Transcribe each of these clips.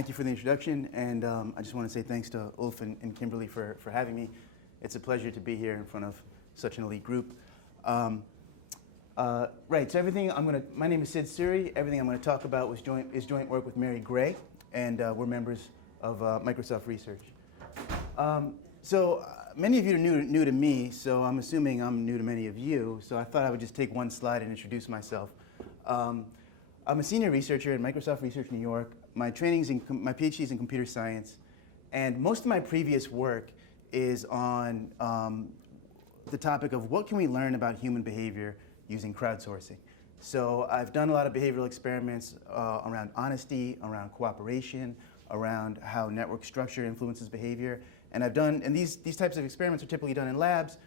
Thank you for the introduction, and I just want to say thanks to Ulf and Kimberly for having me. It's a pleasure to be here in front of such an elite group. Right, so my name is Siddharth Suri. Everything I'm going to talk about is joint work with Mary Gray, and we're members of Microsoft Research. Many of you are new to me, so I'm assuming I'm new to many of you, so I thought I would just take one slide and introduce myself. I'm a senior researcher at Microsoft Research New York. My PhD is in computer science, and most of my previous work is on the topic of what can we learn about human behavior using crowdsourcing. So I've done a lot of behavioral experiments around honesty, around cooperation, around how network structure influences behavior. And these types of experiments are typically done in labs,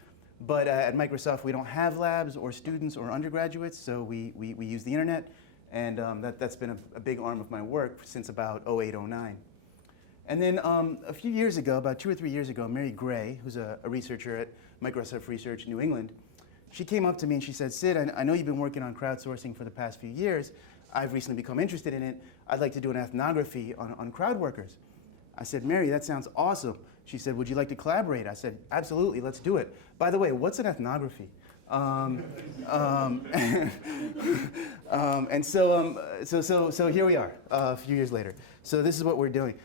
but at Microsoft we don't have labs or students or undergraduates, so we use the internet, and that's been a big arm of my work since about 08, 09. And then a few years ago, about 2 or 3 years ago, Mary Gray, who's a researcher at Microsoft Research New England, she came up to me and she said, Sid, I know you've been working on crowdsourcing for the past few years. I've recently become interested in it. I'd like to do an ethnography on crowd workers. I said, Mary, that sounds awesome. She said, would you like to collaborate? I said, absolutely, let's do it. By the way, what's an ethnography? So here we are, a few years later. So this is what we're doing.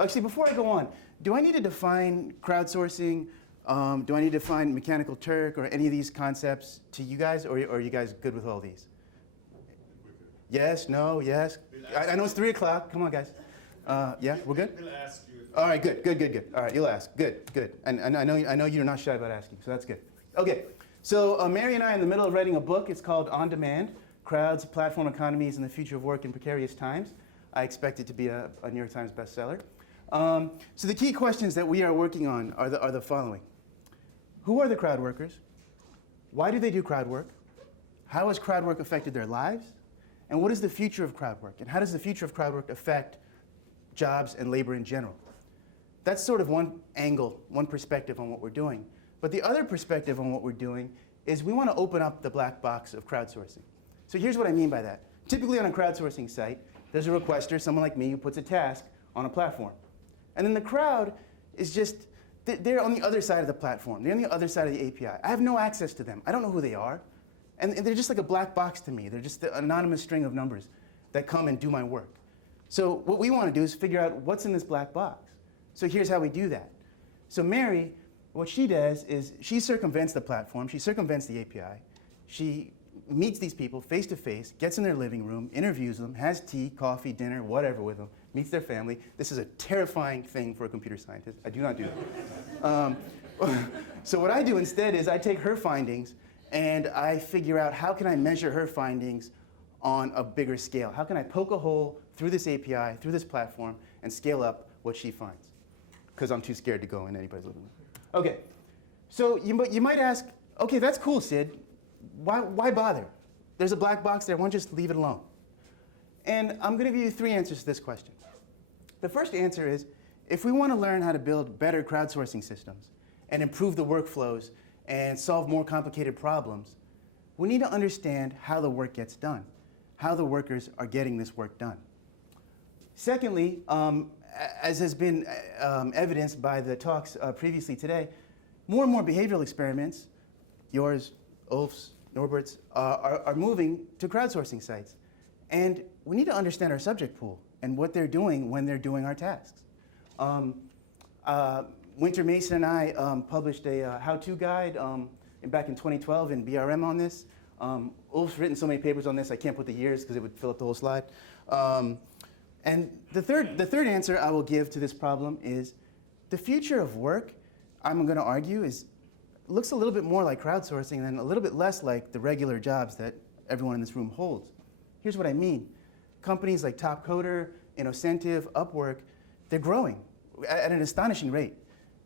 Actually, before I go on, do I need to define crowdsourcing? Do I need to define mechanical Turk or any of these concepts to you guys, or are you guys good with all these? Yes, no, yes. I know it's 3 o'clock. Come on, guys. Yeah, we're good? We'll ask you. All right, good. All right, you'll ask. Good. And I know you're not shy about asking, so that's good. Okay, so Mary and I are in the middle of writing a book. It's called On Demand, Crowds, Platform Economies, and the Future of Work in Precarious Times. I expect it to be a New York Times bestseller. So the key questions that we are working on are the following. Who are the crowd workers? Why do they do crowd work? How has crowd work affected their lives? And what is the future of crowd work? And how does the future of crowd work affect jobs and labor in general? That's sort of one angle, one perspective on what we're doing. But the other perspective on what we're doing is we want to open up the black box of crowdsourcing. So here's what I mean by that. Typically on a crowdsourcing site, there's a requester, someone like me, who puts a task on a platform. And then the crowd is just, they're on the other side of the platform. They're on the other side of the API. I have no access to them. I don't know who they are. And they're just like a black box to me. They're just an anonymous string of numbers that come and do my work. So what we want to do is figure out what's in this black box. So here's how we do that. So Mary, what she does is she circumvents the platform. She circumvents the API. She meets these people face to face, gets in their living room, interviews them, has tea, coffee, dinner, whatever with them, meets their family. This is a terrifying thing for a computer scientist. I do not do that. So what I do instead is I take her findings and I figure out how can I measure her findings on a bigger scale. How can I poke a hole through this API, through this platform, and scale up what she finds? Because I'm too scared to go in anybody's living room. Okay, so you might ask, okay, that's cool, Sid. Why bother? There's a black box there. Why don't you just leave it alone? And I'm going to give you 3 answers to this question. The first answer is, if we want to learn how to build better crowdsourcing systems and improve the workflows and solve more complicated problems, we need to understand how the work gets done, how the workers are getting this work done. Secondly, as has been evidenced by the talks previously today, more and more behavioral experiments, yours, Ulf's, Norbert's, are moving to crowdsourcing sites. And we need to understand our subject pool and what they're doing when they're doing our tasks. Winter Mason and I published a how-to guide back in 2012 in BRM on this. Ulf's written so many papers on this, I can't put the years because it would fill up the whole slide. And the third answer I will give to this problem is the future of work, I'm going to argue, looks a little bit more like crowdsourcing and a little bit less like the regular jobs that everyone in this room holds. Here's what I mean. Companies like Topcoder, Innocentive, Upwork, they're growing at an astonishing rate.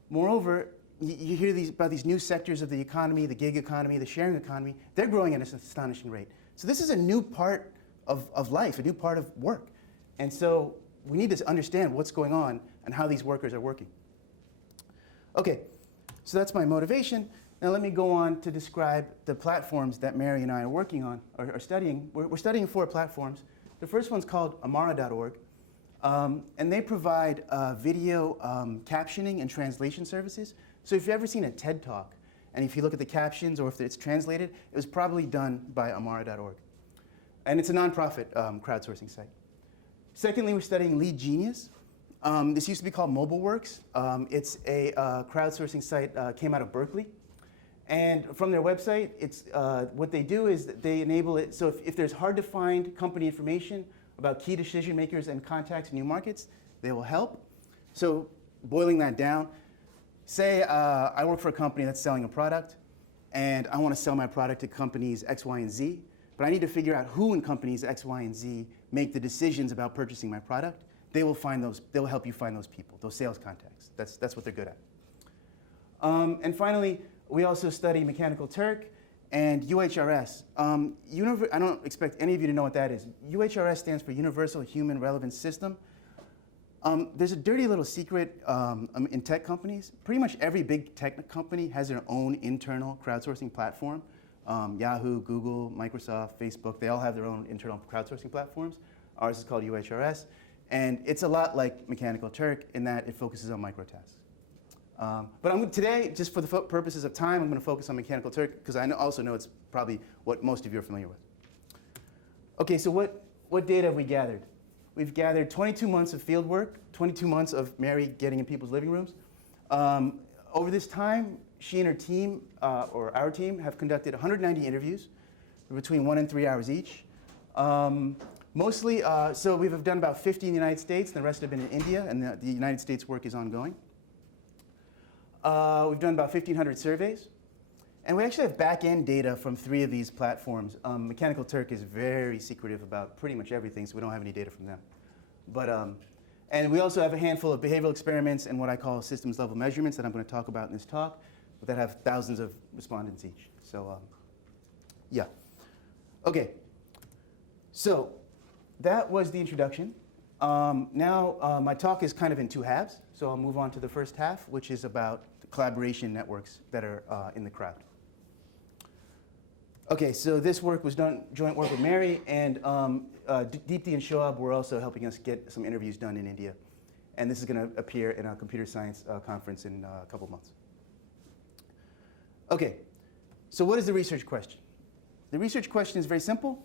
Moreover, you hear about these new sectors of the economy, the gig economy, the sharing economy, they're growing at an astonishing rate. So this is a new part of life, a new part of work. And so we need to understand what's going on and how these workers are working. Okay, so that's my motivation. Now let me go on to describe the platforms that Mary and I are working on, or studying. We're studying 4 platforms. The first one's called amara.org. And they provide video captioning and translation services. So if you've ever seen a TED Talk, and if you look at the captions or if it's translated, it was probably done by Amara.org. And it's a nonprofit crowdsourcing site. Secondly, we're studying Lead Genius. This used to be called MobileWorks. It's a crowdsourcing site, came out of Berkeley. And from their website, what they do is that they enable it, so if there's hard to find company information about key decision makers and contacts in new markets, they will help. So boiling that down, say I work for a company that's selling a product, and I want to sell my product to companies X, Y, and Z, but I need to figure out who in companies X, Y, and Z make the decisions about purchasing my product. They will help you find those people, those sales contacts. That's what they're good at. And finally, we also study Mechanical Turk and UHRS. I don't expect any of you to know what that is. UHRS stands for Universal Human Relevance System. There's a dirty little secret in tech companies. Pretty much every big tech company has their own internal crowdsourcing platform. Yahoo, Google, Microsoft, Facebook, they all have their own internal crowdsourcing platforms. Ours is called UHRS. And it's a lot like Mechanical Turk in that it focuses on microtasks. But today, just for the purposes of time, I'm going to focus on Mechanical Turk because I also know it's probably what most of you are familiar with. Okay, so what data have we gathered? We've gathered 22 months of field work, 22 months of Mary getting in people's living rooms. Over this time, she and her team, or our team, have conducted 190 interviews between 1 and 3 hours each. Mostly, so we've done about 50 in the United States, and the rest have been in India, and the United States work is ongoing. We've done about 1,500 surveys. And we actually have back-end data from 3 of these platforms. Mechanical Turk is very secretive about pretty much everything, so we don't have any data from them. But, and we also have a handful of behavioral experiments and what I call systems-level measurements that I'm going to talk about in this talk, but that have thousands of respondents each. So, yeah. Okay. So that was the introduction. Now, my talk is kind of in 2 halves, so I'll move on to the first half, which is about the collaboration networks that are in the crowd. Okay, so this work was done, joint work with Mary, and Deepti and Shoaib were also helping us get some interviews done in India. And this is going to appear in a computer science conference in a couple months. Okay, so what is the research question? The research question is very simple.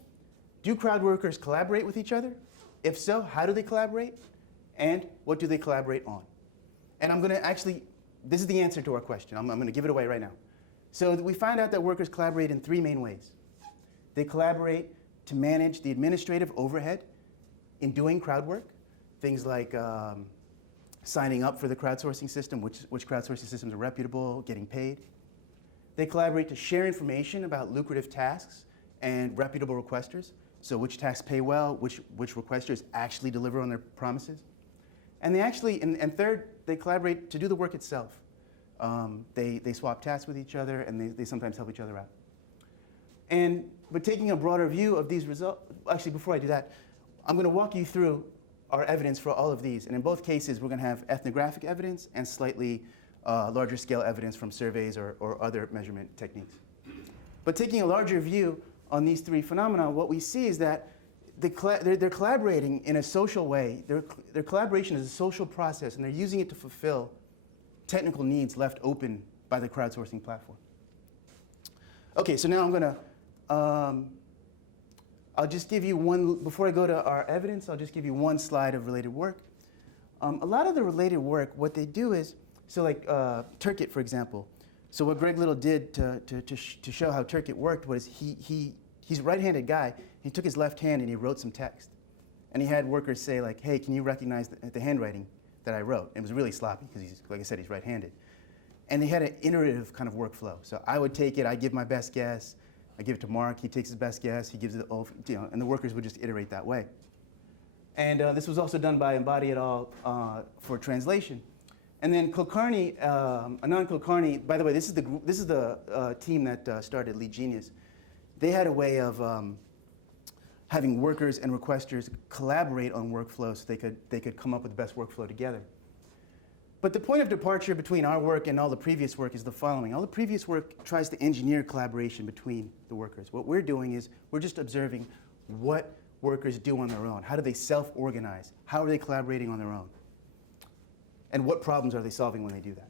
Do crowd workers collaborate with each other? If so, how do they collaborate? And what do they collaborate on? And I'm going to actually, this is the answer to our question. I'm going to give it away right now. So we find out that workers collaborate in 3 main ways. They collaborate to manage the administrative overhead in doing crowd work, things like signing up for the crowdsourcing system, which crowdsourcing systems are reputable, getting paid. They collaborate to share information about lucrative tasks and reputable requesters, so which tasks pay well, which requesters actually deliver on their promises. And they actually, and third, they collaborate to do the work itself. They swap tasks with each other, and they sometimes help each other out. But taking a broader view of these results, actually before I do that, I'm going to walk you through our evidence for all of these. And in both cases, we're going to have ethnographic evidence and slightly larger scale evidence from surveys or other measurement techniques. But taking a larger view on these 3 phenomena, what we see is that they're collaborating in a social way. Their collaboration is a social process, and they're using it to fulfill technical needs left open by the crowdsourcing platform. Okay, so now I'm going to, I'll just give you one, before I go to our evidence, I'll just give you one slide of related work. A lot of the related work, what they do is, so like Turkit, for example. So what Greg Little did to show how Turkit worked was he's a right-handed guy. He took his left hand and he wrote some text. And he had workers say like, hey, can you recognize the handwriting that I wrote? And it was really sloppy because he's, like I said, he's right-handed. And they had an iterative kind of workflow. So I would take it, I give my best guess, I give it to Mark, he takes his best guess, he gives it, and the workers would just iterate that way. And this was also done by Embody et al. For translation. And then Kulkarni, Anand Kulkarni, by the way, this is the team that started Lead Genius. They had a way of having workers and requesters collaborate on workflows so they could come up with the best workflow together. But the point of departure between our work and all the previous work is the following. All the previous work tries to engineer collaboration between the workers. What we're doing is we're just observing what workers do on their own? How do they self-organize? How are they collaborating on their own? And what problems are they solving when they do that?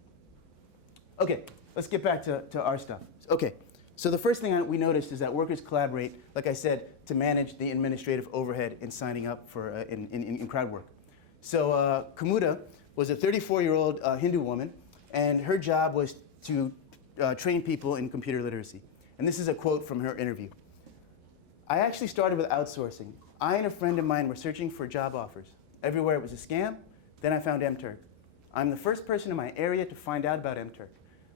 Okay, let's get back to our stuff. Okay, so the first thing we noticed is that workers collaborate, like I said, to manage the administrative overhead in signing up for in Crowdwork. So Kumuda was a 34-year-old Hindu woman, and her job was to train people in computer literacy. And this is a quote from her interview. "I actually started with outsourcing. I and a friend of mine were searching for job offers. Everywhere it was a scam. Then I found MTurk. I'm the first person in my area to find out about MTurk.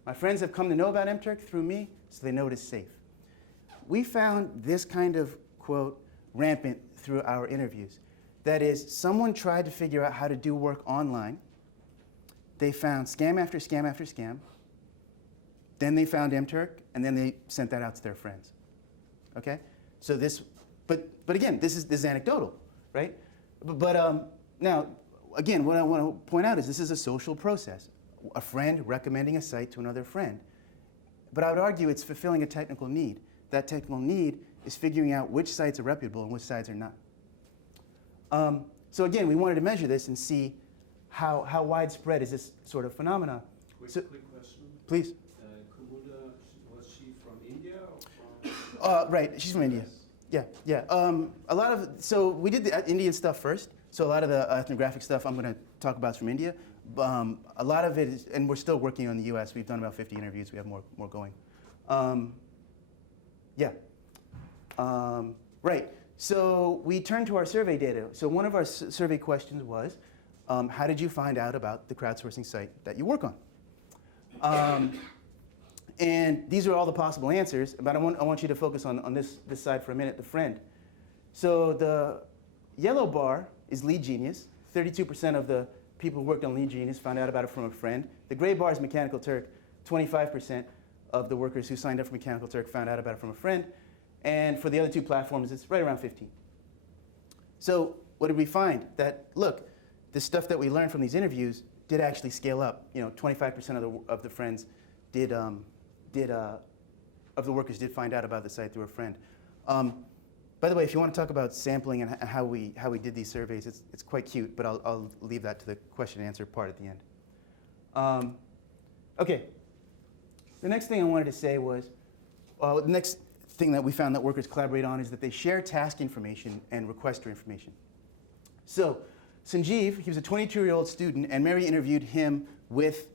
My friends have come to know about MTurk through me, so they know it is safe." We found this kind of quote rampant through our interviews. That is, someone tried to figure out how to do work online. They found scam after scam after scam. Then they found MTurk, and then they sent that out to their friends. Okay? So this, but again, this is anecdotal, right? But now, again, what I want to point out is this is a social process. A friend recommending a site to another friend. But I would argue it's fulfilling a technical need. That technical need is figuring out which sites are reputable and which sites are not. So again, we wanted to measure this and see how widespread is this sort of phenomena. Quick question. Please. Kumuda, was she from India or from? Right, she's from India. Yeah. A lot of, so we did the Indian stuff first. So a lot of the ethnographic stuff I'm going to talk about is from India. A lot of it is, and we're still working on the US. We've done about 50 interviews. We have more going. Right. So we turned to our survey data. So one of our survey questions was, how did you find out about the crowdsourcing site that you work on? And these are all the possible answers, but I want you to focus on this side for a minute, the friend. So the yellow bar is Lead Genius. 32% of the people who worked on Lead Genius found out about it from a friend. The gray bar is Mechanical Turk. 25% of the workers who signed up for Mechanical Turk found out about it from a friend. And for the other two platforms, it's right around 15. So what did we find? That, look, the stuff that we learned from these interviews did actually scale up. 25% of the friends of the workers did find out about the site through a friend. By the way, if you want to talk about sampling and how we did these surveys, it's quite cute, but I'll leave that to the question and answer part at the end. Okay. The next thing I wanted to say was, the next thing that we found that workers collaborate on is that they share task information and requester information. So Sanjeev, he was a 22-year-old student, and Mary interviewed him with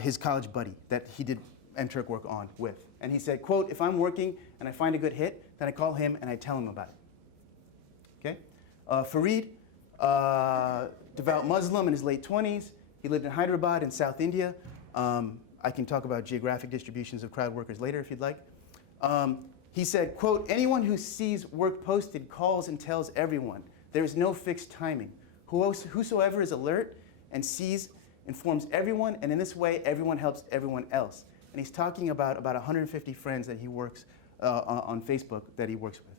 his college buddy that he did MTurk work on with. And he said, quote, "If I'm working and I find a good hit, then I call him and I tell him about it." Okay? Fareed, devout Muslim in his late 20s. He lived in Hyderabad in South India. I can talk about geographic distributions of crowd workers later if you'd like. He said, quote, "Anyone who sees work posted calls and tells everyone. There is no fixed timing. Whosoever is alert and sees informs everyone, and in this way everyone helps everyone else." And he's talking about 150 friends that he works on Facebook that he works with.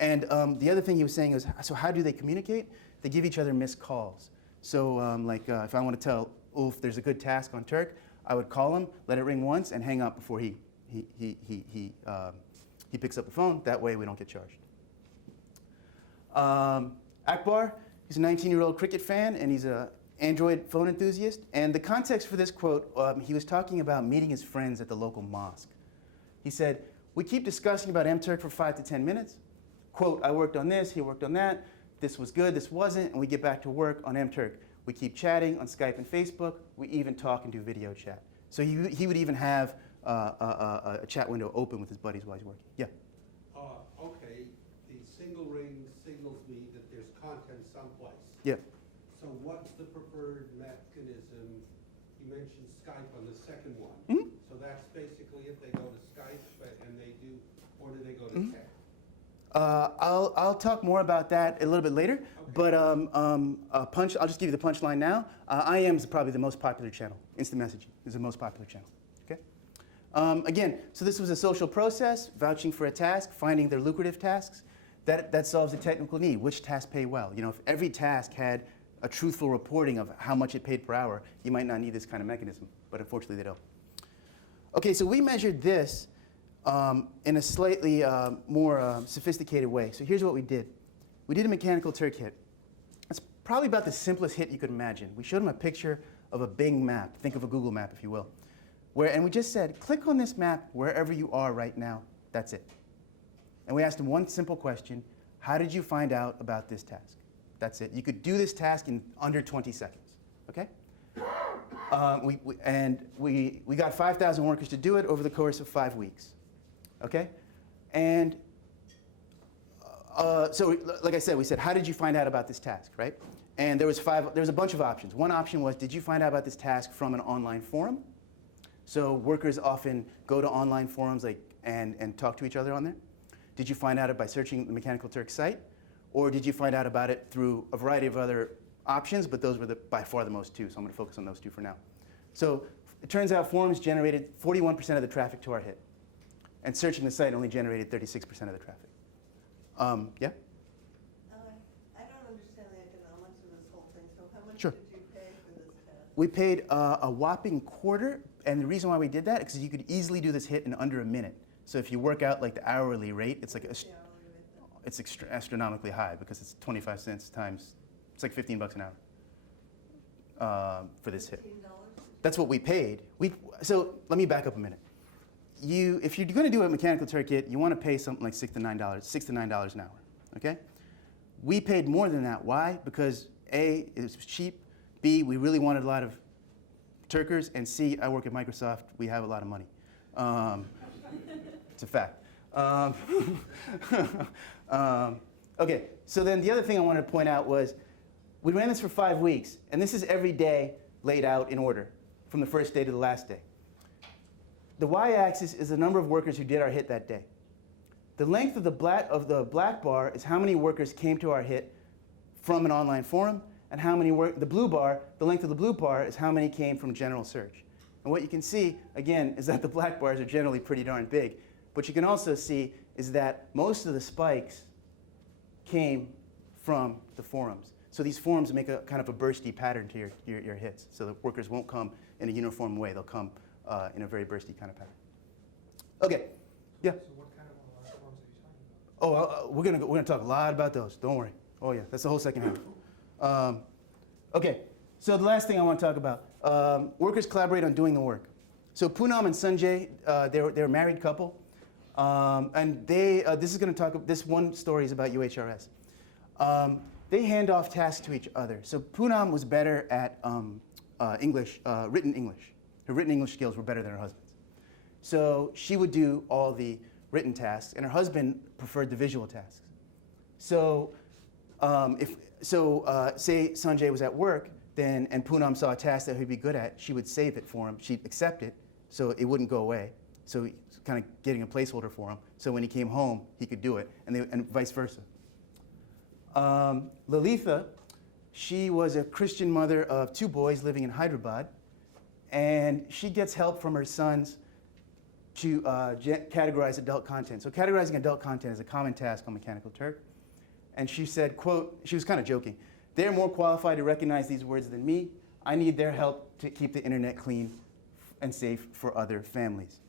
And the other thing he was saying is, so how do they communicate? They give each other missed calls. So if I want to tell Ulf there's a good task on Turk, I would call him, let it ring once, and hang up before he picks up the phone. That way we don't get charged. Akbar, he's a 19-year-old cricket fan, and he's an Android phone enthusiast. And the context for this quote, he was talking about meeting his friends at the local mosque. He said, "We keep discussing about MTurk for 5 to 10 minutes. Quote, I worked on this, he worked on that. This was good, this wasn't, and we get back to work on MTurk. We keep chatting on Skype and Facebook. We even talk and do video chat." So he would even have a chat window open with his buddies while he's working. Yeah? Okay, the single ring signals me that there's content someplace. Yeah. So what's the preferred mechanism? You mentioned Skype on the second one. Mm-hmm. So that's basically if they go to Skype and they do, or do they go to Mm-hmm. text? I'll talk more about that a little bit later, okay. But I'll just give you the punchline now. IM is probably the most popular channel. Instant messaging is the most popular channel. Okay. Again, so this was a social process, vouching for a task, finding their lucrative tasks. That solves a technical need. Which tasks pay well? If every task had a truthful reporting of how much it paid per hour, you might not need this kind of mechanism, but unfortunately they don't. Okay, so we measured this in a slightly more sophisticated way. So here's what we did. we did a Mechanical Turk hit. It's probably about the simplest hit you could imagine. We showed them a picture of a Bing map. Think of a Google map, if you will. And we just said, click on this map wherever you are right now. That's it. And we asked them one simple question. How did you find out about this task? That's it. You could do this task in under 20 seconds. Okay? We got 5,000 workers to do it over the course of 5 weeks. Okay? And so, like I said, we said, how did you find out about this task, right? And there was a bunch of options. One option was, did you find out about this task from an online forum? So workers often go to online forums and talk to each other on there. Did you find out it by searching the Mechanical Turk site? Or did you find out about it through a variety of other options, but those were by far the most two, so I'm going to focus on those two for now. So it turns out forums generated 41% of the traffic to our hit, and searching the site only generated 36% of the traffic. Yeah? I don't understand the economics of this whole thing, so how much Sure. did you pay for this task? We paid a whopping quarter, and the reason why we did that is because you could easily do this hit in under a minute. So if you work out like the hourly rate, it's like it's astronomically high because it's 25 cents times, it's like $15 an hour for this hit. $15? That's what we paid. So let me back up a minute. If you're going to do a Mechanical Turk hit, you want to pay something like $6 to $9 an hour. Okay? We paid more than that. Why? Because A, it was cheap. B, we really wanted a lot of Turkers. And C, I work at Microsoft. We have a lot of money. It's a fact. Okay, so then the other thing I wanted to point out was we ran this for 5 weeks, and this is every day laid out in order from the first day to the last day. The y-axis is the number of workers who did our hit that day. The length of the black bar is how many workers came to our hit from an online forum, and how many the length of the blue bar is how many came from general search. And what you can see, again, is that the black bars are generally pretty darn big. What you can also see is that most of the spikes came from the forums. So these forums make a kind of a bursty pattern to your hits. So the workers won't come in a uniform way. They'll come in a very bursty kind of pattern. Okay, yeah? So what kind of online forums are you talking about? Oh, we're gonna talk a lot about those. Don't worry. Oh yeah, that's the whole second half. Okay, so the last thing I want to talk about, workers collaborate on doing the work. So Poonam and Sanjay, they're a married couple, and this one story is about UHRS. They hand off tasks to each other. So Poonam was better at English, written English. Her written English skills were better than her husband's. So she would do all the written tasks, and her husband preferred the visual tasks. So say Sanjay was at work, and Poonam saw a task that he'd be good at, she would save it for him. She'd accept it, so it wouldn't go away. So kind of getting a placeholder for him. So when he came home, he could do it, and vice versa. Lalitha, she was a Christian mother of 2 boys living in Hyderabad, and she gets help from her sons to categorize adult content. So categorizing adult content is a common task on Mechanical Turk. And she said, quote, she was kind of joking, "They're more qualified to recognize these words than me. I need their help to keep the internet clean and safe for other families."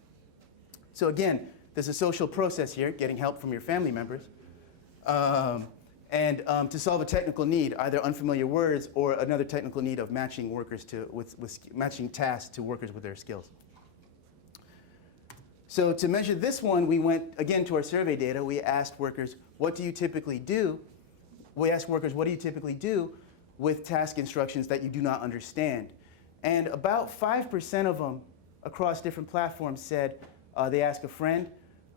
So again, there's a social process here, getting help from your family members. To solve a technical need, either unfamiliar words or another technical need of matching workers matching tasks to workers with their skills. So to measure this one, we went again to our survey data. We asked workers, what do you typically do? We asked workers, what do you typically do with task instructions that you do not understand? And about 5% of them across different platforms said they ask a friend,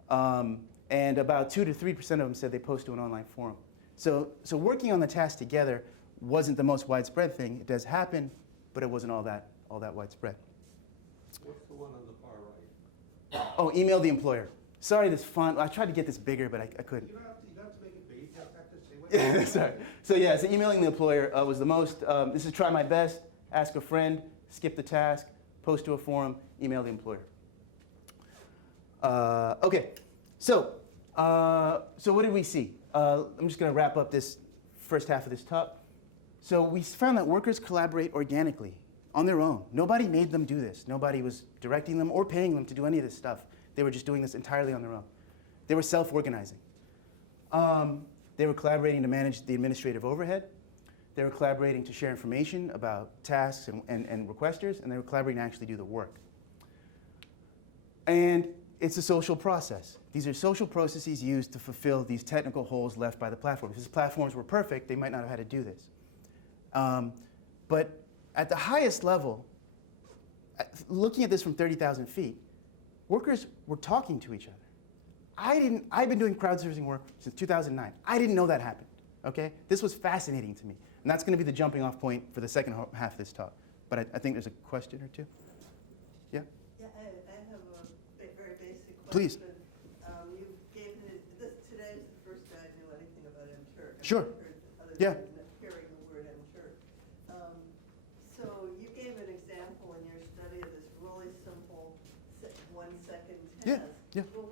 and about 2 to 3% of them said they post to an online forum. So working on the task together wasn't the most widespread thing. It does happen, but it wasn't all that widespread. What's the one on the far right? Oh, email the employer. Sorry, this font. I tried to get this bigger, but I couldn't. You don't have to make it big. You just have to say what Yeah, sorry. So yeah, so emailing the employer was the most. This is try my best, ask a friend, skip the task, post to a forum, email the employer. Okay, so what did we see? I'm just going to wrap up this first half of this talk. So we found that workers collaborate organically, on their own. Nobody made them do this. Nobody was directing them or paying them to do any of this stuff. They were just doing this entirely on their own. They were self-organizing. They were collaborating to manage the administrative overhead. They were collaborating to share information about tasks and requesters, and they were collaborating to actually do the work. And it's a social process. These are social processes used to fulfill these technical holes left by the platform. If these platforms were perfect, they might not have had to do this. But at the highest level, looking at this from 30,000 feet, workers were talking to each other. I've been doing crowdsourcing work since 2009. I didn't know that happened, okay? This was fascinating to me. And that's going to be the jumping off point for the second half of this talk. But I think there's a question or two. Yeah? Yeah, I have a very basic question. Please. You gave me, today is the first day I knew anything about MTurk. Sure. Other Yeah. than hearing the word MTurk. So you gave an example in your study of this really simple 1-second Yeah, task. yeah. Well,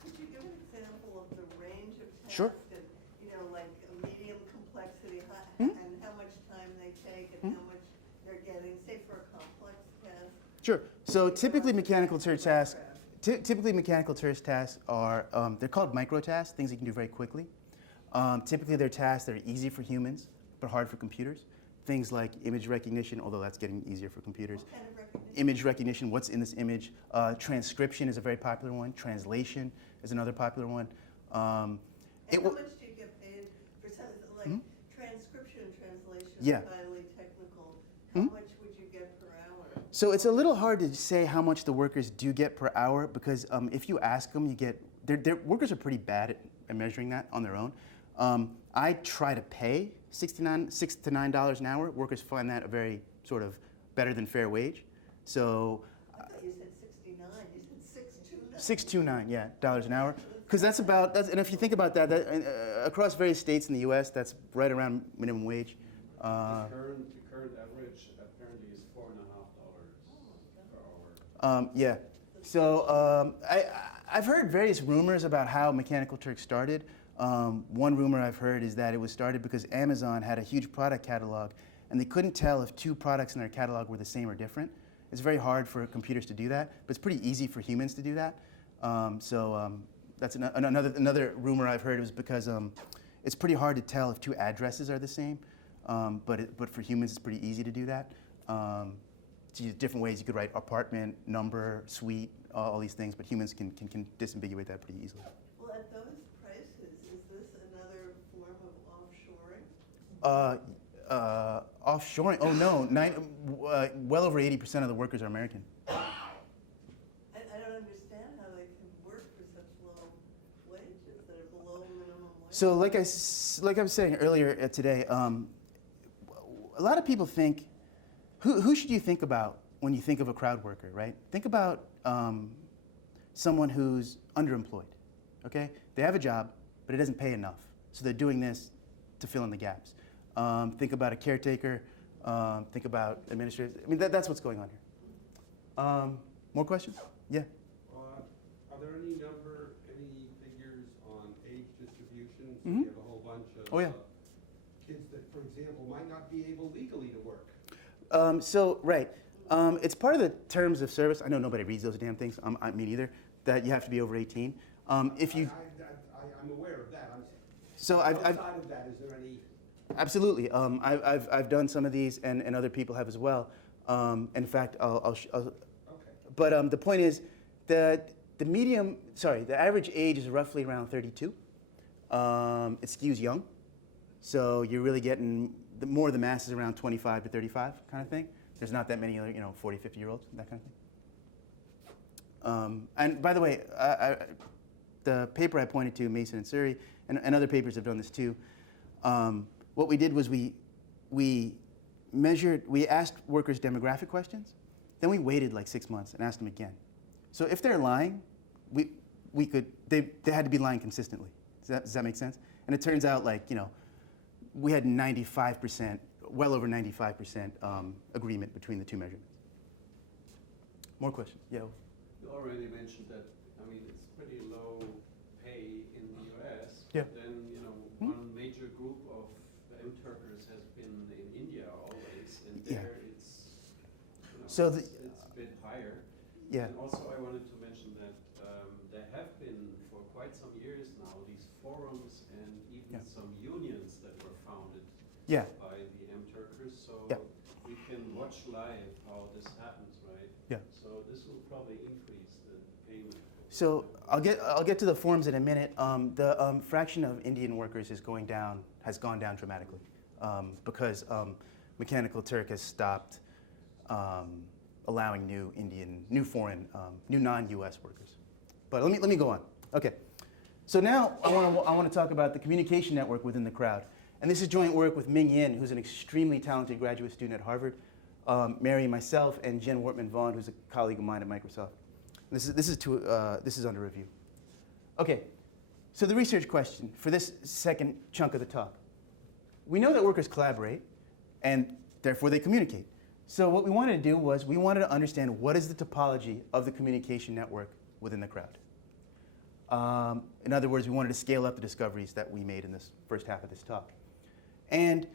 could you give an example of the range of tasks? Sure. And, like a medium complexity, Hmm? and how much time they take, and how much they're getting, say for a complex task? Sure. So typically mechanical Turk tasks, are, they're called micro tasks, things you can do very quickly. Typically they're tasks that are easy for humans, but hard for computers. Things like image recognition, although that's getting easier for computers. What kind of recognition? Image recognition, what's in this image. Transcription is a very popular one. Translation is another popular one. And how much do you get paid for something like transcription and translation? Yeah. Is highly technical. How much would you get per hour? So it's a little hard to say how much the workers do get per hour because if you ask them, you get, workers are pretty bad at measuring that on their own. I try to pay $6 to $9 an hour. Workers find that a very sort of better than fair wage. So I thought you said 69. You said 629. $629, yeah, dollars an hour. Because and if you think about that, across various states in the U.S., that's right around minimum wage. The current average apparently is $4.50 per hour. Yeah. So I've heard various rumors about how Mechanical Turk started. One rumor I've heard is that it was started because Amazon had a huge product catalog, and they couldn't tell if two products in their catalog were the same or different. It's very hard for computers to do that, but it's pretty easy for humans to do that. That's another rumor I've heard was because it's pretty hard to tell if two addresses are the same, but for humans it's pretty easy to do that. So different ways you could write apartment, number, suite, all these things, but humans can disambiguate that pretty easily. Well, at those prices, is this another form of offshoring? Offshoring? Oh no, well over 80% of the workers are American. I don't understand how they can work for such low wages that are below minimum wage. So like I was saying earlier today, a lot of people think, who should you think about when you think of a crowd worker, right? Think about someone who's underemployed, okay? They have a job, but it doesn't pay enough. So they're doing this to fill in the gaps. Think about a caretaker, think about administrators. I mean, that's what's going on here. More questions? Yeah. Are there any figures on age distribution? So Mhm. you have a whole bunch of Oh, yeah. kids that, for example, might not be able legally to work. Right. It's part of the terms of service. I know nobody reads those damn things. I me neither. That you have to be over 18. If you, I'm aware of that. so Outside of that, is there any? Absolutely. I've done some of these, and other people have as well. In fact, Okay. But the point is that the average age is roughly around 32. It skews young, so you're really getting more of the mass is around 25 to 35 kind of thing. There's not that many other 40, 50-year-olds, that kind of thing. And by the way, the paper I pointed to, Mason and Suri, and other papers have done this too. What we did was we asked workers demographic questions, then we waited like 6 months and asked them again. So if they're lying, they had to be lying consistently. Does that make sense? And it turns out we had 95%, well over 95% agreement between the two measurements. More questions? Yeah. You already mentioned that, it's pretty low pay in the US. Yeah. But then, one major group of MTurkers has been in India always, and Yeah. there it's, So it's a bit higher. Yeah. And also I wanted to mention that there have been for quite some years now these forums and even Yeah. Yeah. by the MTurkers, so Yeah. we can watch live how this happens, right? Yeah. So this will probably increase the payment. So I'll get to the forums in a minute. The fraction of Indian workers has gone down dramatically because Mechanical Turk has stopped allowing new foreign, new non-U.S. workers. But let me go on. Okay. So now I want to talk about the communication network within the crowd. And this is joint work with Ming Yin, who's an extremely talented graduate student at Harvard, Mary, myself, and Jen Wortman-Vaughn, who's a colleague of mine at Microsoft. This is under review. Okay, so the research question for this second chunk of the talk. We know that workers collaborate, and therefore they communicate. So what we wanted to do was we wanted to understand what is the topology of the communication network within the crowd. In other words, we wanted to scale up the discoveries that we made in this first half of this talk. And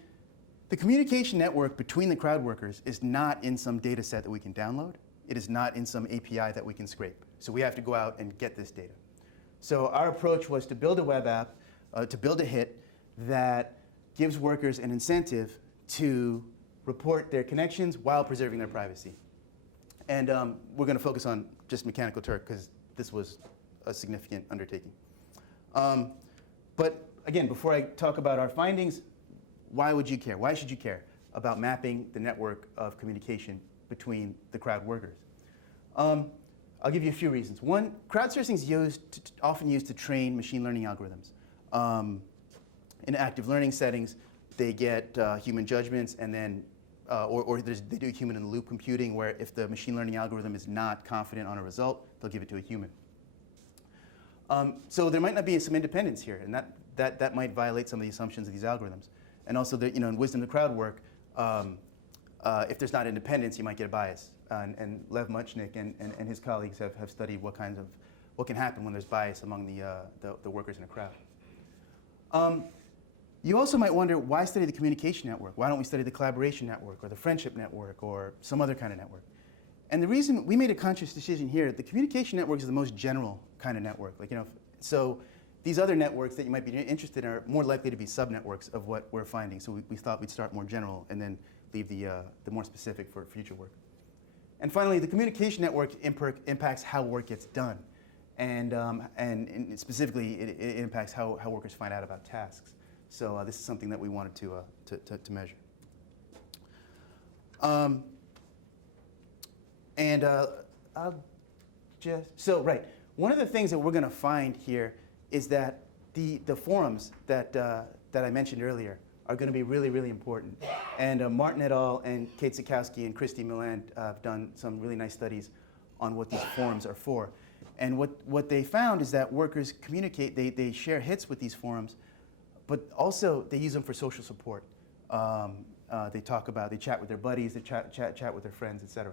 the communication network between the crowd workers is not in some data set that we can download. It is not in some API that we can scrape. So we have to go out and get this data. So our approach was to build a web app, to build a hit that gives workers an incentive to report their connections while preserving their privacy. And we're going to focus on just Mechanical Turk because this was a significant undertaking. But again, before I talk about our findings, why would you care? Why should you care about mapping the network of communication between the crowd workers? I'll give you a few reasons. One, crowdsourcing is often used to train machine learning algorithms. In active learning settings, they get human judgments, and then, they do human-in-the-loop computing, where if the machine learning algorithm is not confident on a result, they'll give it to a human. So there might not be some independence here, and that might violate some of the assumptions of these algorithms. And also, in wisdom of crowd work, if there's not independence, you might get a bias. And Lev Muchnik and his colleagues have studied what can happen when there's bias among the workers in a crowd. You also might wonder, why study the communication network? Why don't we study the collaboration network or the friendship network or some other kind of network? And the reason we made a conscious decision here, the communication network is the most general kind of network. So these other networks that you might be interested in are more likely to be subnetworks of what we're finding. So we thought we'd start more general and then leave the more specific for future work. And finally, the communication network impacts how work gets done. And specifically, it impacts how workers find out about tasks. So this is something that we wanted to measure. One of the things that we're going to find here is that the forums that I mentioned earlier are going to be really, really important. And Martin et al. And Kate Sikowski and Christy Milland have done some really nice studies on what these forums are for. And what they found is that workers communicate, they share hits with these forums, but also they use them for social support. They chat with their buddies, they chat with their friends, etc.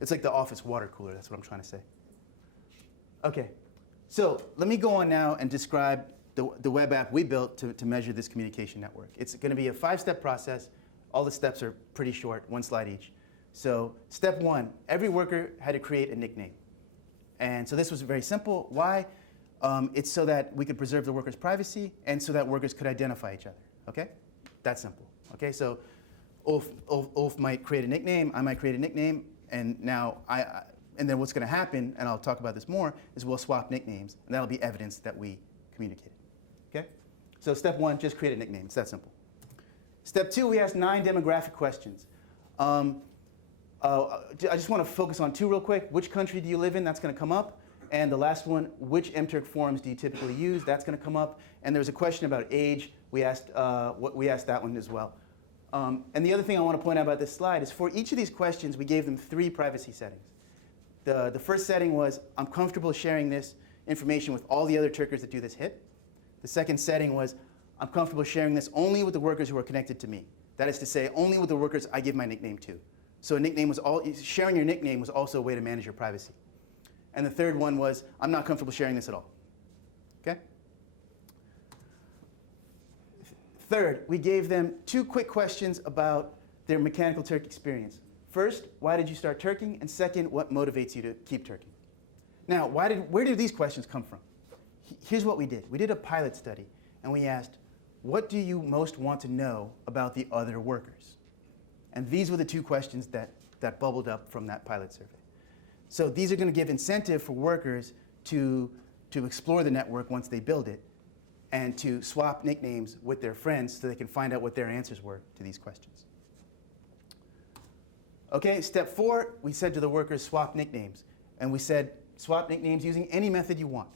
It's like the office water cooler, that's what I'm trying to say. Okay, so let me go on now and describe the web app we built to measure this communication network. It's going to be a 5-step process. All the steps are pretty short, 1 slide each. So step 1, every worker had to create a nickname. And so this was very simple. Why? It's so that we could preserve the workers' privacy and so that workers could identify each other. Okay? That's simple. Okay, so Ulf might create a nickname, I might create a nickname, and now and then what's going to happen, and I'll talk about this more, is we'll swap nicknames, and that'll be evidence that we communicated. Okay? So step 1, just create a nickname. It's that simple. Step 2, we asked 9 demographic questions. I just want to focus on 2 real quick. Which country do you live in? That's going to come up. And the last one, which MTurk forums do you typically use? That's going to come up. And there's a question about age. We asked that one as well. And the other thing I want to point out about this slide is for each of these questions, we gave them 3 privacy settings. The first setting was, I'm comfortable sharing this information with all the other Turkers that do this hit. The second setting was, I'm comfortable sharing this only with the workers who are connected to me. That is to say, only with the workers I give my nickname to. So sharing your nickname was also a way to manage your privacy. And the third one was, I'm not comfortable sharing this at all. Okay? Third, we gave them 2 quick questions about their Mechanical Turk experience. First, why did you start Turking? And second, what motivates you to keep Turking? Now, where did these questions come from? Here's what we did. We did a pilot study, and we asked, what do you most want to know about the other workers? And these were the two questions that bubbled up from that pilot survey. So these are going to give incentive for workers to explore the network once they build it and to swap nicknames with their friends so they can find out what their answers were to these questions. Okay, step 4, we said to the workers, swap nicknames. And we said, swap nicknames using any method you want.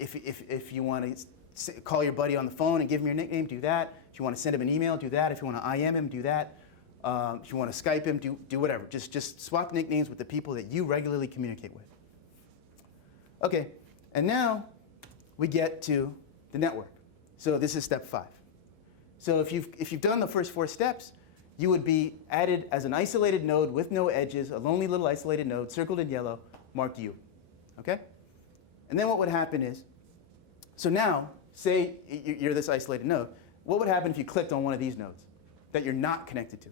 If you want to call your buddy on the phone and give him your nickname, do that. If you want to send him an email, do that. If you want to IM him, do that. If you want to Skype him, do whatever. Just swap nicknames with the people that you regularly communicate with. Okay, and now we get to the network. So this is step 5. So if you've done the first 4 steps, you would be added as an isolated node with no edges, a lonely little isolated node, circled in yellow, marked U. Okay? And then what would happen is, so now, say you're this isolated node, what would happen if you clicked on one of these nodes that you're not connected to?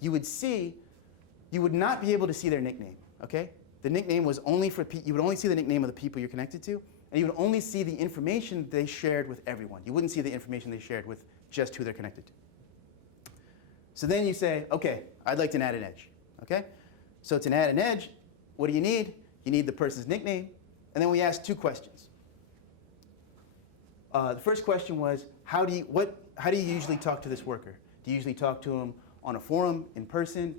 You would not be able to see their nickname, okay? The nickname was only for, you would only see the nickname of the people you're connected to, and you would only see the information they shared with everyone. You wouldn't see the information they shared with just who they're connected to. So then you say, okay, I'd like to add an edge, okay? So to add an edge, what do you need? You need the person's nickname, and then we asked 2 questions. The first question was, how do you usually talk to this worker? Do you usually talk to him on a forum, in person,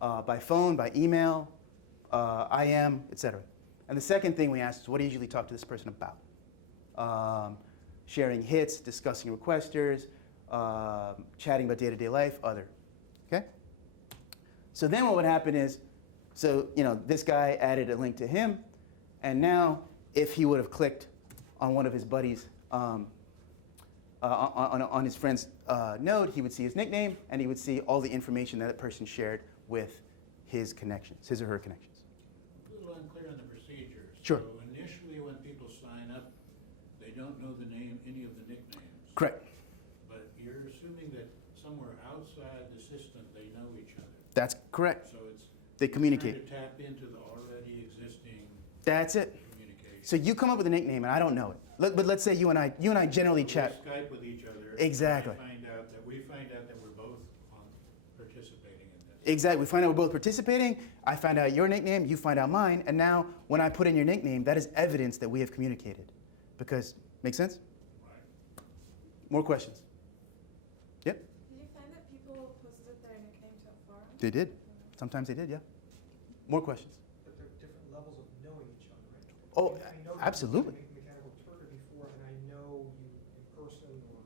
by phone, by email, IM, etc.? And the second thing we asked is, what do you usually talk to this person about? Sharing hits, discussing requesters, chatting about day-to-day life, other. Okay? So then what would happen is, so this guy added a link to him, and now if he would have clicked on one of his buddies' on his friend's node, he would see his nickname, and he would see all the information that person shared with his connections, his or her connections. A little unclear on the procedures. Sure. So initially when people sign up, they don't know the name, any of the nicknames. Correct. But you're assuming that somewhere outside the system, they know each other. That's correct. So it's They communicate. trying to tap into the already existing That's it. communication. So you come up with a nickname, and I don't know it. But let's say you and I generally We chat. Skype with each other. Exactly. We find out that we're both participating in this. Exactly. We find out we're both participating. I find out your nickname. You find out mine. And now, when I put in your nickname, that is evidence that we have communicated. Because, make sense? Right. More questions? Yep. Did you find that people posted their nickname to a forum? They did. Sometimes they did. Yeah. More questions? But there are different levels of knowing each other, right? Oh, I know you absolutely. from Mechanical Turker before, and I know you in person or.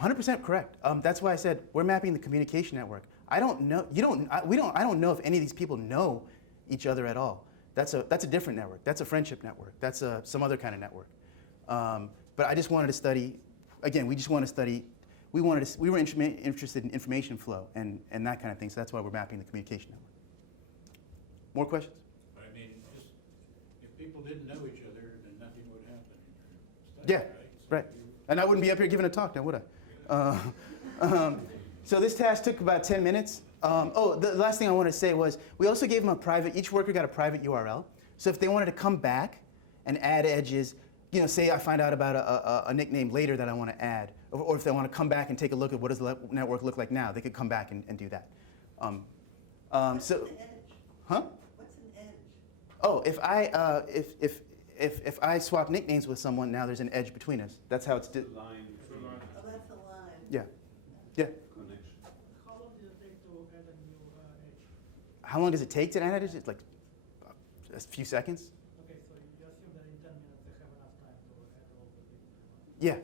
100% correct. That's why I said we're mapping the communication network. I don't know. I don't know if any of these people know each other at all. That's a different network. That's a friendship network. That's some other kind of network. But I just wanted to study. Again, we just want to study. We were interested in information flow and that kind of thing. So that's why we're mapping the communication network. More questions? But I mean, just, if people didn't know each other, then nothing would happen in your study, Yeah, right? right. And I wouldn't be up here giving a talk now, would I? So this task took about 10 minutes. The last thing I wanted to say was we also gave them each worker got a private URL. So if they wanted to come back and add edges, say I find out about a nickname later that I want to add, or if they want to come back and take a look at what does the network look like now, they could come back and do that. What's an edge? Huh? What's an edge? Oh, if I swap nicknames with someone, now there's an edge between us. That's how it's. Line between Oh, that's a line. Yeah. Yeah. connection. How long does it take to add a new edge? How long does it take to add edges? It's like a few seconds. Okay, so you assume that in 10 minutes they have enough time to add all the people. Yeah.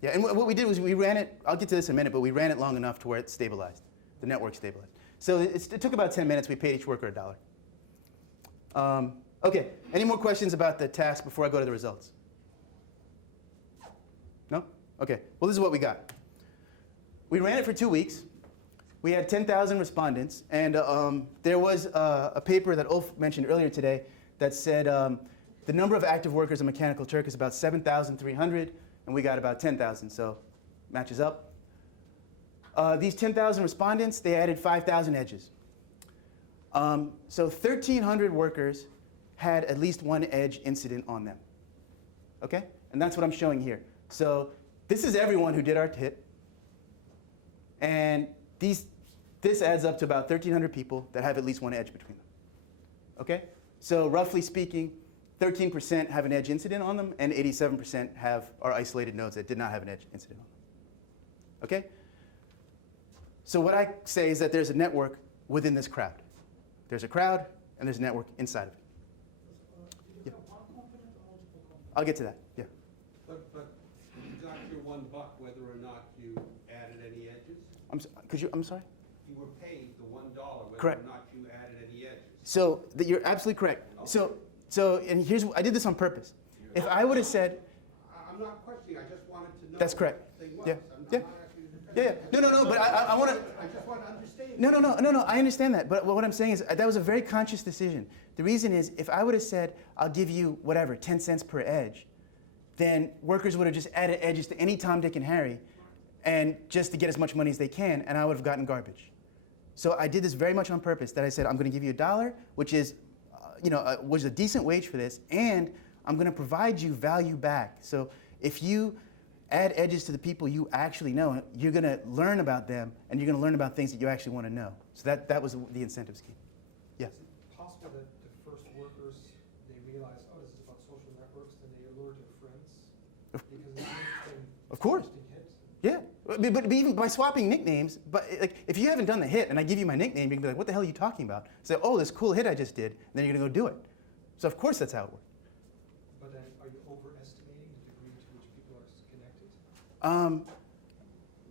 Yeah. And what we did was we ran it. I'll get to this in a minute, but we ran it long enough to where it stabilized. The network stabilized. So it took about 10 minutes. We paid each worker $1. Okay. Any more questions about the task before I go to the results? No? Okay. Well, this is what we got. We ran it for 2 weeks. We had 10,000 respondents, and there was a paper that Ulf mentioned earlier today that said the number of active workers in Mechanical Turk is about 7,300, and we got about 10,000, so matches up. These 10,000 respondents, they added 5,000 edges. So 1,300 workers had at least one edge incident on them. Okay? And that's what I'm showing here. So this is everyone who did our hit. And this adds up to about 1,300 people that have at least one edge between them. Okay? So roughly speaking, 13% have an edge incident on them, and 87% are isolated nodes that did not have an edge incident on them. Okay? So what I say is that there's a network within this crowd. There's a crowd, and there's a network inside of it. Yeah. I'll get to that. Yeah. But you got your $1 whether or not you added any edges? I'm sorry? You were paid the $1 whether Correct. or not you added any edges. So you're absolutely correct. And here's, I did this on purpose. If I would have said, I'm not questioning, I just wanted to know. That's correct. what the thing was. Yeah. I'm Yeah. not asking you to defend No, but I want to, I just want to understand. no, I understand that. But what I'm saying is that was a very conscious decision. The reason is, if I would have said, I'll give you whatever, 10 cents per edge, then workers would have just added edges to any Tom, Dick, and Harry, and just to get as much money as they can, and I would have gotten garbage. So I did this very much on purpose, that I said, I'm going to give you $1, which is, was a decent wage for this, and I'm going to provide you value back. So if you add edges to the people you actually know, you're going to learn about them, and you're going to learn about things that you actually want to know. So that was the incentive scheme. Yeah. Is it possible that the first workers, they realize, oh, this is about social networks, and they allure their friends? Because it's an interesting, Of course. interesting hit. Yeah, but even by swapping nicknames, but like if you haven't done the hit and I give you my nickname, you can be like, what the hell are you talking about? Say, oh, this cool hit I just did, and then you're gonna go do it. So of course that's how it works. But then, are you overestimating the degree to which people are connected?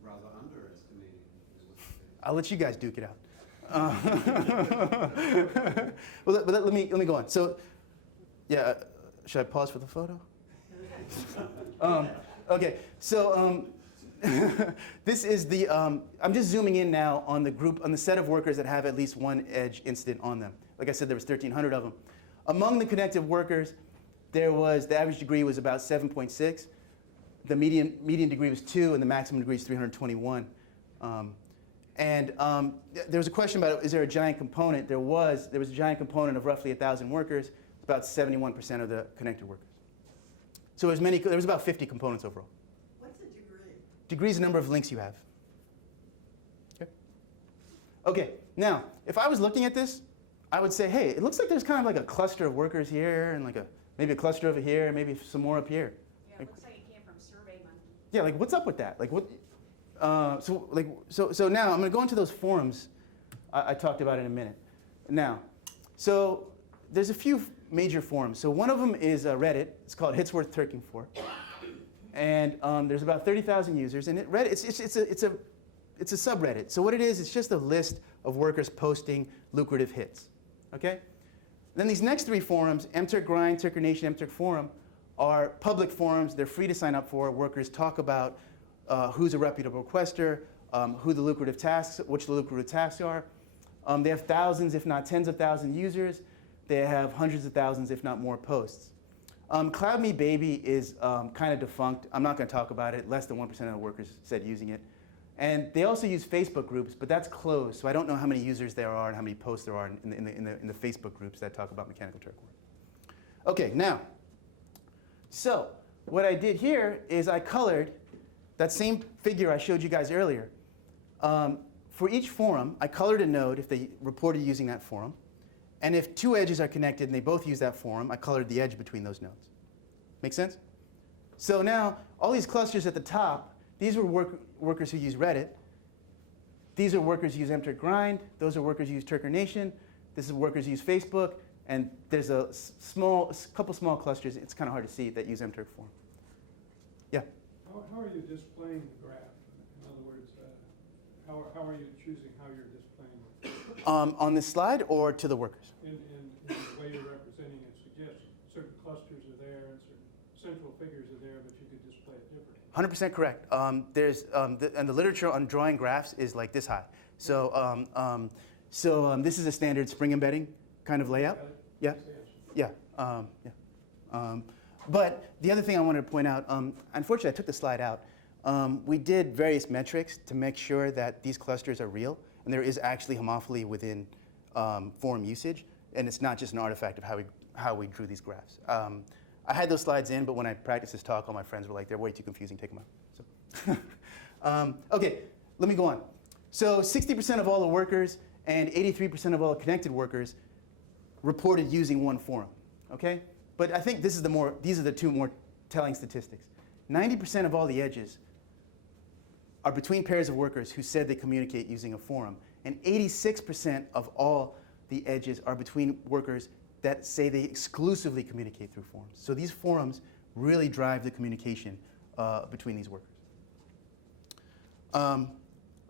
Rather underestimating. I'll let you guys duke it out. Well, let me go on. So, yeah, should I pause for the photo? Okay, so this is the, I'm just zooming in now on the group, on the set of workers that have at least one edge incident on them. Like I said, there was 1,300 of them. Among the connected workers, the average degree was about 7.6. The median degree was 2, and the maximum degree is 321. There was a question about, is there a giant component? There was a giant component of roughly 1,000 workers. It's about 71% of the connected workers. So there was about 50 components overall. What's a degree? Degree is the number of links you have. Okay, now, if I was looking at this, I would say, hey, it looks like there's kind of like a cluster of workers here, and like maybe a cluster over here, maybe some more up here. Yeah, it looks like it came from SurveyMonkey. Yeah, like what's up with that? Like what? So now I'm going to go into those forums I talked about in a minute. Now, so there's a few major forums. So one of them is Reddit. It's called Hits Worth Turking For, and there's about 30,000 users. And it's a subreddit. So what it is, it's just a list of workers posting lucrative hits. Okay. Then these next 3 forums, MTurk Grind, Turker Nation, MTurk Forum, are public forums. They're free to sign up for. Workers talk about who's a reputable requester, which the lucrative tasks are. They have thousands, if not tens of thousands users. They have hundreds of thousands, if not more, posts. Cloud Me Baby is kind of defunct. I'm not going to talk about it. Less than 1% of the workers said using it. And they also use Facebook groups, but that's closed. So I don't know how many users there are and how many posts there are in the Facebook groups that talk about Mechanical Turk work. Okay, now, so what I did here is I colored that same figure I showed you guys earlier. For each forum, I colored a node if they reported using that forum. And if 2 edges are connected and they both use that forum, I colored the edge between those nodes. Make sense? So now, all these clusters at the top, these were workers who use Reddit. These are workers who use MTurk Grind. Those are workers who use Turker Nation. This is workers who use Facebook. And there's a couple small clusters, it's kind of hard to see, that use MTurk Forum. Yeah? How are you displaying the graph? In other words, how are you choosing how you're displaying it? On this slide or to the workers? In the way you're representing it suggests certain clusters are there and certain central figures are there, but you could display it differently. 100% correct. And the literature on drawing graphs is like this high. So, this is a standard spring embedding kind of layout. Yeah, yeah, but the other thing I wanted to point out, unfortunately I took the slide out. We did various metrics to make sure that these clusters are real, and there is actually homophily within forum usage, and it's not just an artifact of how we drew these graphs. I had those slides in, but when I practiced this talk, all my friends were like, they're way too confusing, take them out. So, okay, let me go on. So 60% of all the workers and 83% of all the connected workers reported using one forum, okay? But I think these are the two more telling statistics. 90% of all the edges are between pairs of workers who said they communicate using a forum, and 86% of all the edges are between workers that say they exclusively communicate through forums. So these forums really drive the communication between these workers.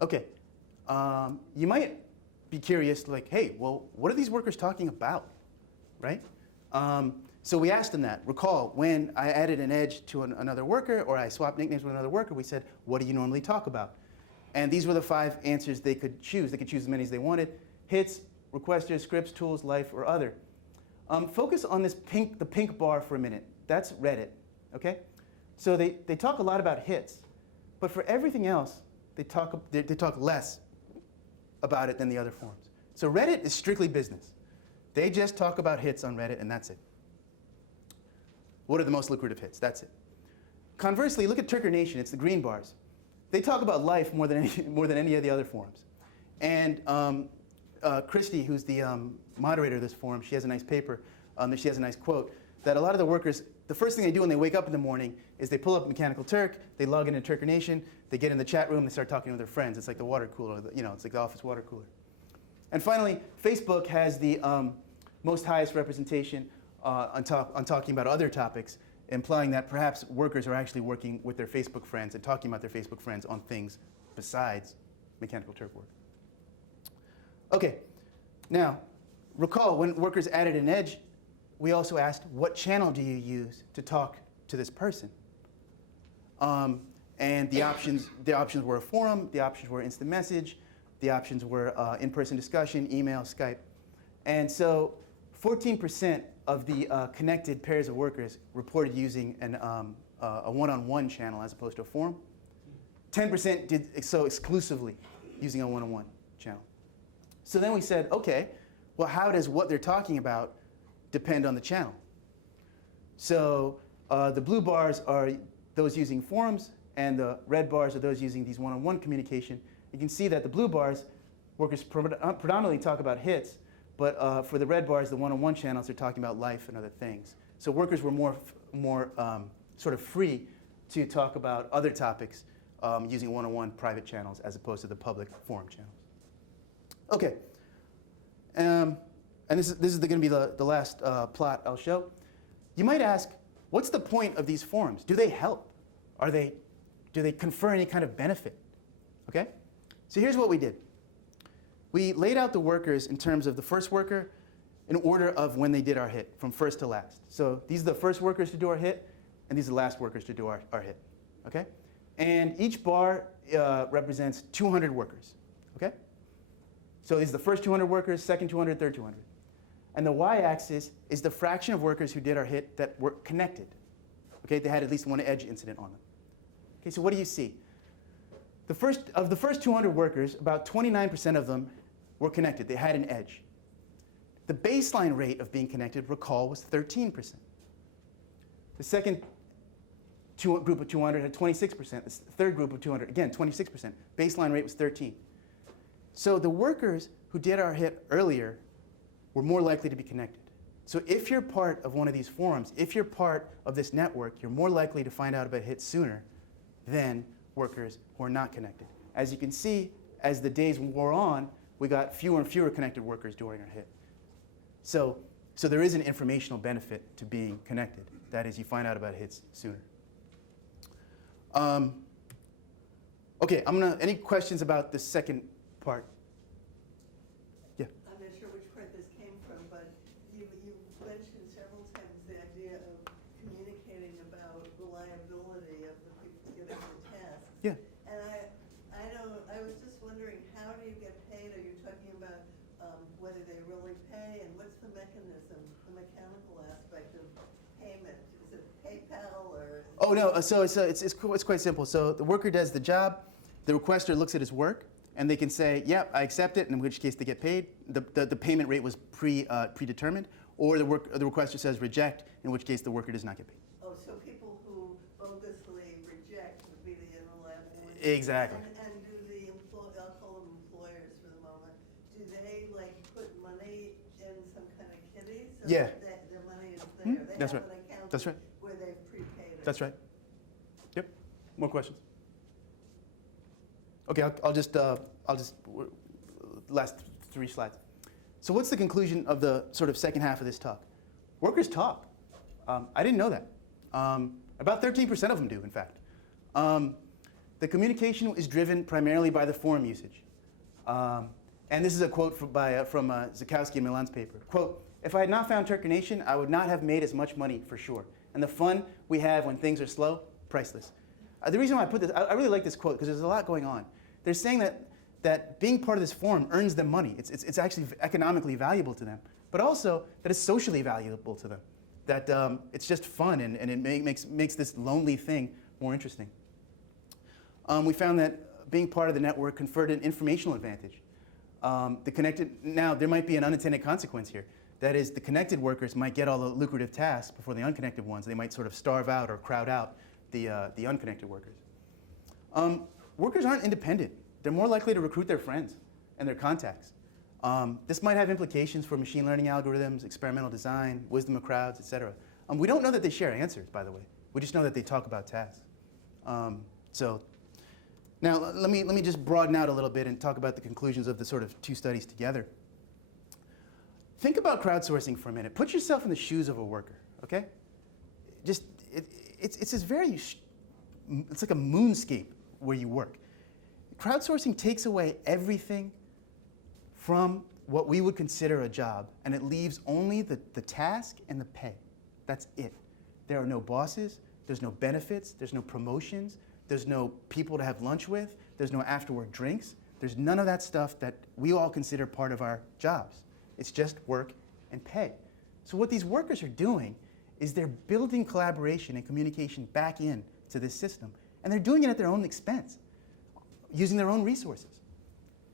Okay, you might be curious, like, hey, well, what are these workers talking about, right? So we asked them that. Recall, when I added an edge to another worker, or I swapped nicknames with another worker, we said, what do you normally talk about? And these were the 5 answers they could choose. They could choose as many as they wanted: hits, requesters, scripts, tools, life, or other. Focus on this the pink bar for a minute. That's Reddit, okay? So they talk a lot about hits, but for everything else, they talk less about it than the other forums. So Reddit is strictly business. They just talk about hits on Reddit, and that's it. What are the most lucrative hits? That's it. Conversely, look at Turker Nation. It's the green bars. They talk about life more than any of the other forums. And Christy, who's the moderator of this forum, she has a nice paper. She has a nice quote that a lot of the workers, the first thing they do when they wake up in the morning is they pull up Mechanical Turk, they log into Turker Nation, they get in the chat room, they start talking to their friends. It's like the water cooler, it's like the office water cooler. And finally, Facebook has the most highest representation on talking about other topics, implying that perhaps workers are actually working with their Facebook friends and talking about their Facebook friends on things besides Mechanical Turk work. Okay, now, recall when workers added an edge, we also asked, what channel do you use to talk to this person? And the options were a forum, the options were instant message, the options were in-person discussion, email, Skype. And so 14% of the connected pairs of workers reported using a one-on-one channel as opposed to a forum. 10% did so exclusively using a one-on-one channel. So then we said, okay, well, how does what they're talking about depend on the channel? So the blue bars are those using forums, and the red bars are those using these one-on-one communication. You can see that the blue bars, workers predominantly talk about hits, but for the red bars, the one-on-one channels, they're talking about life and other things. So workers were more sort of free to talk about other topics using one-on-one private channels as opposed to the public forum channels. Okay, and this is going to be the last plot I'll show. You might ask, what's the point of these forums? Do they help? Do they confer any kind of benefit? Okay, so here's what we did. We laid out the workers in terms of the first worker in order of when they did our hit, from first to last. So these are the first workers to do our hit, and these are the last workers to do our hit. Okay, and each bar represents 200 workers. Okay. So these are the first 200 workers, second 200, third 200. And the y-axis is the fraction of workers who did our hit that were connected. Okay, they had at least one edge incident on them. Okay, so what do you see? Of the first 200 workers, about 29% of them were connected. They had an edge. The baseline rate of being connected, recall, was 13%. The second group of 200 had 26%. The third group of 200, again, 26%. Baseline rate was 13. So the workers who did our hit earlier were more likely to be connected. So if you're part of one of these forums, if you're part of this network, you're more likely to find out about hits sooner than workers who are not connected. As you can see, as the days wore on, we got fewer and fewer connected workers during our hit. So there is an informational benefit to being connected. That is, you find out about hits sooner. Okay, any questions about the second part? Yeah. I'm not sure which part this came from, but you mentioned several times the idea of communicating about reliability of the people giving the tasks. Yeah. And I was just wondering, how do you get paid? Are you talking about whether they really pay, and what's the mechanism, the mechanical aspect of payment? Is it PayPal or? Oh no, so it's quite simple. So the worker does the job, the requester looks at his work, and they can say, yeah, I accept it, in which case they get paid. The payment rate was predetermined. or the requester says reject, in which case the worker does not get paid. Oh, so people who bogusly reject would be the unreliable ones? Exactly. And do the I'll call them employers for the moment, do they like put money in some kind of kitty? So Yeah. that the money is there? Mhm. They That's have right. an account That's right. where they've prepaid it? That's right. Yep. More questions? Okay, I'll just last 3 slides. So what's the conclusion of the sort of second half of this talk? Workers talk. I didn't know that. About 13% of them do, in fact. The communication is driven primarily by the forum usage. And this is a quote from Zukowski and Milan's paper. Quote, "If I had not found Turker Nation, I would not have made as much money for sure. And the fun we have when things are slow, priceless." The reason why I put this, I really like this quote because there's a lot going on. They're saying that being part of this forum earns them money. It's actually economically valuable to them, but also that it's socially valuable to them. That it's just fun and it makes this lonely thing more interesting. We found that being part of the network conferred an informational advantage. Now there might be an unintended consequence here. That is, the connected workers might get all the lucrative tasks before the unconnected ones. They might sort of starve out or crowd out the unconnected workers. Workers aren't independent. They're more likely to recruit their friends and their contacts. This might have implications for machine learning algorithms, experimental design, wisdom of crowds, et cetera. We don't know that they share answers, by the way. We just know that they talk about tasks. So now let me just broaden out a little bit and talk about the conclusions of the sort of 2 studies together. Think about crowdsourcing for a minute. Put yourself in the shoes of a worker, okay? It's this it's like a moonscape where you work. Crowdsourcing takes away everything from what we would consider a job, and it leaves only the task and the pay. That's it. There are no bosses, there's no benefits, there's no promotions, there's no people to have lunch with, there's no after-work drinks, there's none of that stuff that we all consider part of our jobs. It's just work and pay. So what these workers are doing is they're building collaboration and communication back in to this system, and they're doing it at their own expense, using their own resources.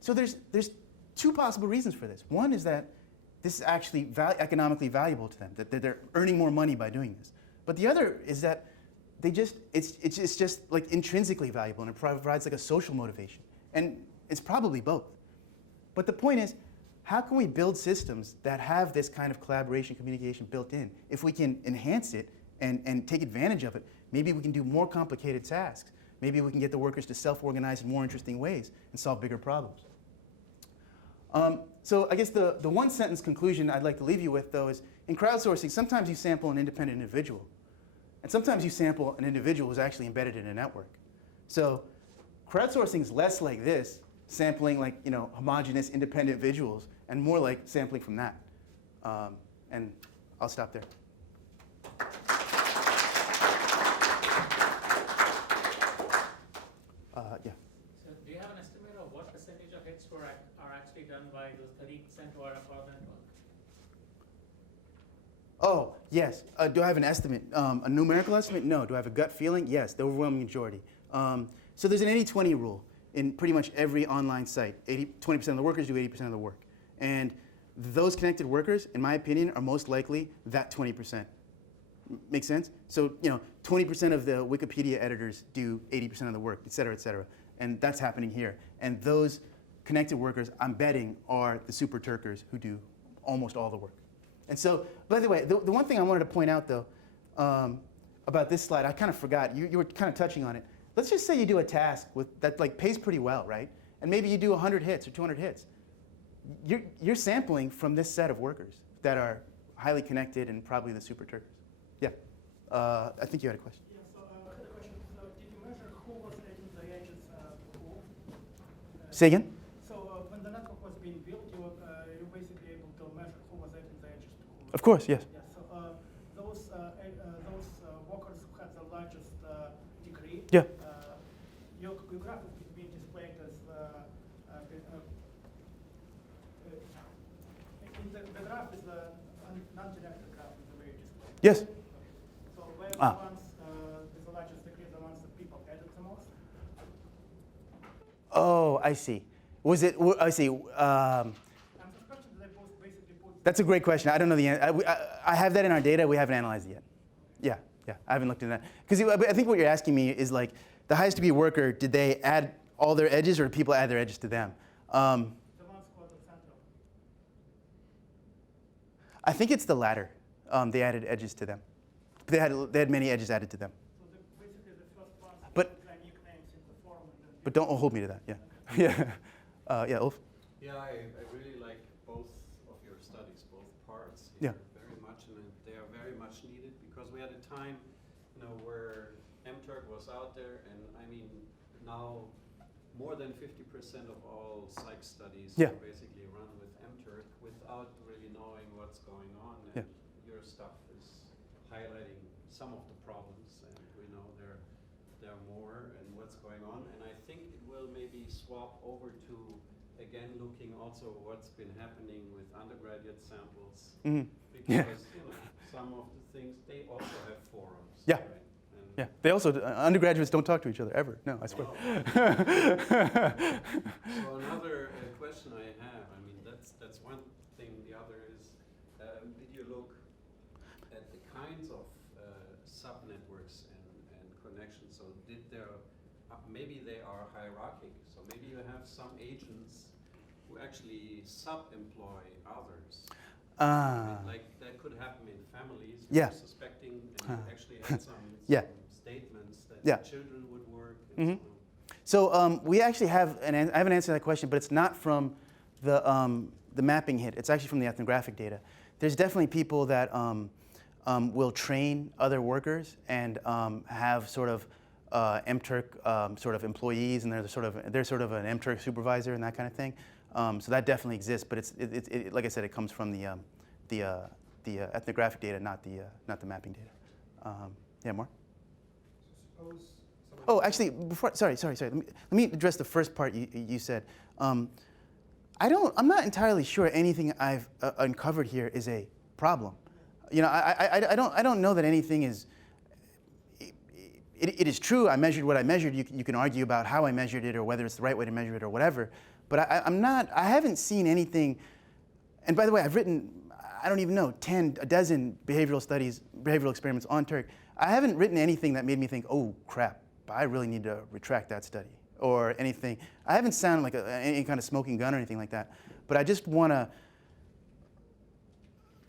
So there's 2 possible reasons for this. One is that this is actually economically valuable to them, that they're earning more money by doing this. But the other is that it's just like intrinsically valuable, and it provides like a social motivation. And it's probably both. But the point is, how can we build systems that have this kind of collaboration, communication built in? If we can enhance it and take advantage of it, maybe we can do more complicated tasks. Maybe we can get the workers to self-organize in more interesting ways and solve bigger problems. So I guess the 1-sentence conclusion I'd like to leave you with, though, is in crowdsourcing, sometimes you sample an independent individual. And sometimes you sample an individual who's actually embedded in a network. So crowdsourcing is less like this, sampling like homogeneous independent individuals, and more like sampling from that. And I'll stop there. Yeah. So do you have an estimate of what percentage of hits are actually done by those 30% who are a part of the network? Oh, yes. Do I have an estimate? A numerical estimate? No. Do I have a gut feeling? Yes, the overwhelming majority. So there's an 80-20 rule in pretty much every online site. 20% of the workers do 80% of the work. And those connected workers, in my opinion, are most likely that 20%. Make sense? So 20% of the Wikipedia editors do 80% of the work, et cetera, et cetera. And that's happening here. And those connected workers, I'm betting, are the super Turkers who do almost all the work. And so, by the way, the one thing I wanted to point out, though, about this slide, I kind of forgot. You were kind of touching on it. Let's just say you do a task that pays pretty well, right? And maybe you do 100 hits or 200 hits. You're sampling from this set of workers that are highly connected and probably the super Turkers. Yeah. I think you had a question. Yeah, so I had a question. So did you measure who was editing the agents who? Say again? So when the network was being built, you were basically able to measure who was editing the agents to who? Of course, yes. Yeah, so those workers who had the largest degree, Yeah. your graph is being displayed as the graph is a non-directed graph in the way you display it. Yes. So where the ones with the largest degree are the ones that people edit the most? Oh, I see. Was it? I see. I'm suspecting that they both basically put That's a great question. I don't know the answer. I have that in our data. We haven't analyzed it yet. Yeah, I haven't looked into that. Because I think what you're asking me is like, the highest degree worker, did they add all their edges or did people add their edges to them? The ones called the center. I think it's the latter. They added edges to them. They had many edges added to them. So basically the first ones But- put their nicknames in the forum. And then But don't hold me to that. Yeah. Yeah. Ulf. Yeah, I really like both of your studies, both parts Yeah. here very much, and they are very much needed because we had a time, where MTurk was out there, and I mean, now more than 50% of all psych studies Yeah. are basically run with MTurk without really knowing what's going on, Yeah. and your stuff is highlighting some of the problems, and we know there are more and what's going on, and I think it will maybe swap over to again looking also what's been happening with undergraduate samples, Mhm. because Yeah. some of the things they also have forums. Yeah. Right? And Yeah. They also undergraduates don't talk to each other ever. No, I swear. So another question I have, I mean that's one thing. The other is, did you look at the kinds of sub-networks and connections? So did there, maybe they are hierarchic. So maybe you have some agents who actually sub-employ others. Like that could happen in families. Yeah. You're suspecting, and you actually had some Yeah. statements that Yeah. children would work. And Mhm. So we actually have I haven't answered that question, but it's not from the mapping hit. It's actually from the ethnographic data. There's definitely people that will train other workers and have sort of MTurk sort of employees, and they're sort of an MTurk supervisor and that kind of thing. So that definitely exists, but it like I said, it comes from the ethnographic data, not the mapping data. Yeah, more. So suppose someone. Oh, actually, sorry. Let me address the first part you said. I'm not entirely sure anything I've uncovered here is a problem. I don't know that anything is. It is true. I measured what I measured. You can argue about how I measured it or whether it's the right way to measure it or whatever. But I haven't seen anything. And by the way, I've written, I don't even know, a dozen behavioral experiments on Turk. I haven't written anything that made me think, oh crap, I really need to retract that study or anything. I haven't sounded like any kind of smoking gun or anything like that. But I just want to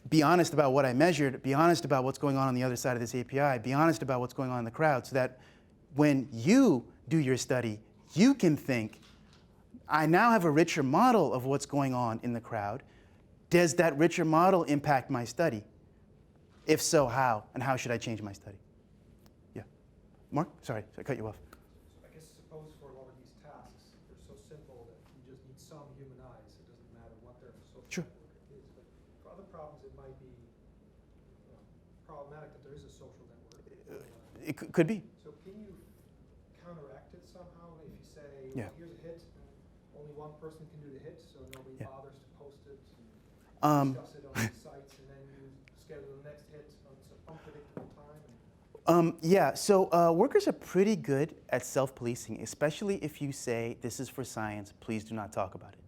be honest about what I measured, be honest about what's going on the other side of this API, be honest about what's going on in the crowd, so that when you do your study, you can think, I now have a richer model of what's going on in the crowd. Does that richer model impact my study? If so, how? And how should I change my study? Yeah. Mark? Sorry, I cut you off. So I guess suppose for a lot of these tasks, they're so simple that you just need some human eyes. It doesn't matter what their social Sure. network is. But for other problems, it might be problematic that there is a social network. It could be. So can you counteract it somehow? If you say, Yeah. well, here's a hit, and only one person can do the hit, so nobody Yeah. bothers to post it Um, and discuss it on the sites, and then you schedule the next hit on some unpredictable time. Yeah, so workers are pretty good at self-policing, especially if you say, this is for science, please do not talk about it.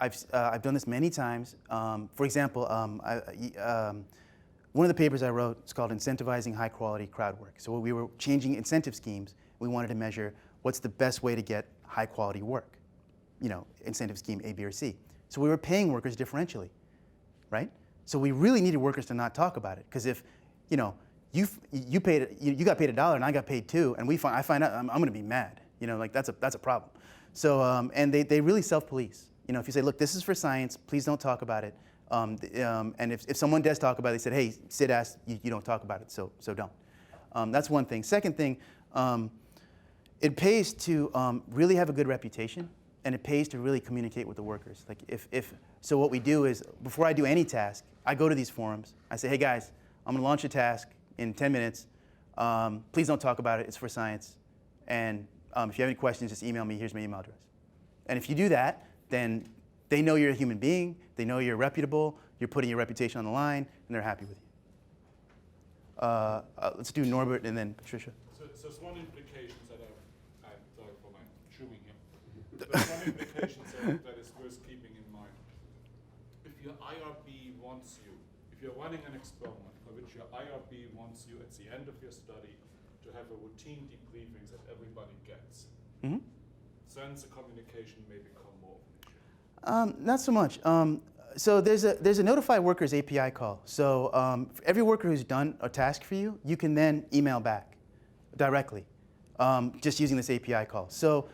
I've done this many times. For example, one of the papers I wrote is called Incentivizing High Quality Crowdwork. So we were changing incentive schemes. We wanted to measure what's the best way to get high quality work. Incentive scheme A, B, or C. So we were paying workers differentially, right? So we really needed workers to not talk about it, because if, you got paid $1 and I got paid $2, and I find out, I'm going to be mad. That's a problem. So and they really self-police. If you say, look, this is for science, please don't talk about it. And if someone does talk about it, they said, hey, Sid asked you don't talk about it, so don't. That's one thing. Second thing, it pays to really have a good reputation, and it pays to really communicate with the workers. So what we do is, before I do any task, I go to these forums. I say, hey guys, I'm going to launch a task in 10 minutes. Please don't talk about it. It's for science. And if you have any questions, just email me. Here's my email address. And if you do that, then they know you're a human being. They know you're reputable. You're putting your reputation on the line, and they're happy with you. Let's do Norbert and then Patricia. So there's one implication that I'm sorry for my chewing here. There's one implication that is worth keeping in mind. if you're running an experiment for which your IRB wants you at the end of your study to have a routine debriefing that everybody gets, Mm-hmm. then the communication may become more of an issue. Not so much. So there's a notify workers API call. So for every worker who's done a task for you, you can then email back directly, just using this API call. So